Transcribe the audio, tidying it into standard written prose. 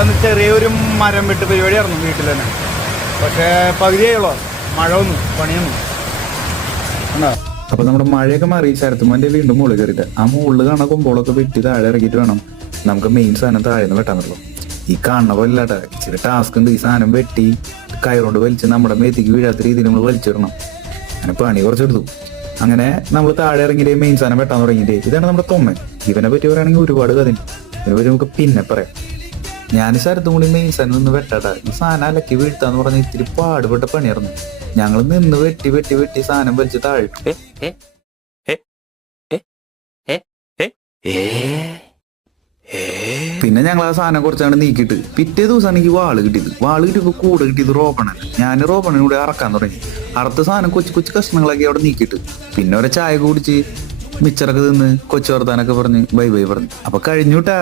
ഞങ്ങളന്ന് ചെറിയൊരു മരം വെട്ട് പരിപാടിയായിരുന്നു വീട്ടിൽ തന്നെ. പക്ഷേ പകുതിയായുള്ളൂ, മഴ ഒന്നും പണിയൊന്നും ഉണ്ടോ. അപ്പൊ നമ്മുടെ മഴയൊക്കെ മാറി ശരത്തുമാന്റെ വീണ്ടും മുകളിൽ കയറിയിട്ട് ആ മുകളിൽ കാണാൻ കൊമ്പോളൊക്കെ വെട്ടി താഴെ ഇറക്കിയിട്ട് വേണം നമുക്ക് മെയിൻ സാധനം താഴെ നിന്ന് വെട്ടാൻ പറ്റുള്ളൂ. ഈ കാണുന്ന പോലെല്ലാട്ടാ, ഇച്ചിരി ടാസ്ക് ഉണ്ട്. ഈ സാധനം വെട്ടി കയറുകൊണ്ട് വലിച്ച് നമ്മുടെ മേത്തേക്ക് വീഴാത്ത രീതിയിൽ നമ്മൾ വലിച്ചിടണം. അങ്ങനെ പണി കുറച്ചെടുത്തു. അങ്ങനെ നമ്മൾ താഴെ ഇറങ്ങിയിട്ട് മെയിൻ സാധനം വെട്ടാൻ തുടങ്ങിയിട്ട് ഇതാണ് നമ്മുടെ തൊമ്മൻ. ഇവനെ പറ്റി പറയുകയാണെങ്കിൽ ഒരുപാട് കഥ ഉണ്ട്. ഇതിനെ പറ്റി നമുക്ക് പിന്നെ പറയാം. ഞാൻ ശരത്തും കൂടി മെയിൻ സാധനം നിന്ന് വെട്ടാട്ടാ. ഈ സാധനം അലക്കി വീഴ്ത്താന്ന് പറഞ്ഞ് ഇത്തിരി പാടുപെട്ട പണിയായിരുന്നു. ഞങ്ങൾ നിന്ന് വെട്ടി വെട്ടി വെട്ടി സാധനം വലിച്ച് താഴെ. പിന്നെ ഞങ്ങൾ ആ സാധനം കുറച്ചാണ് നീക്കിയിട്ട് പിറ്റേ ദിവസമാണ് എനിക്ക് വാള് കിട്ടിയപ്പോൾ കൂടെ കിട്ടിയത് റോബണല്ല. ഞാൻ റോബണിനെ കൂടെ അറക്കാൻ തുടങ്ങി. അറുത്ത സാധനം കൊച്ചു കൊച്ചു കഷ്ണങ്ങളാക്കി അവിടെ നീക്കിയിട്ട് പിന്നെ ഒരു ചായ കുടിച്ച് മിച്ചറൊക്കെ തിന്ന് കൊച്ചു വർത്താനൊക്കെ പറഞ്ഞ് ബൈ ബൈ പറഞ്ഞു. അപ്പൊ കഴിഞ്ഞുട്ടാ.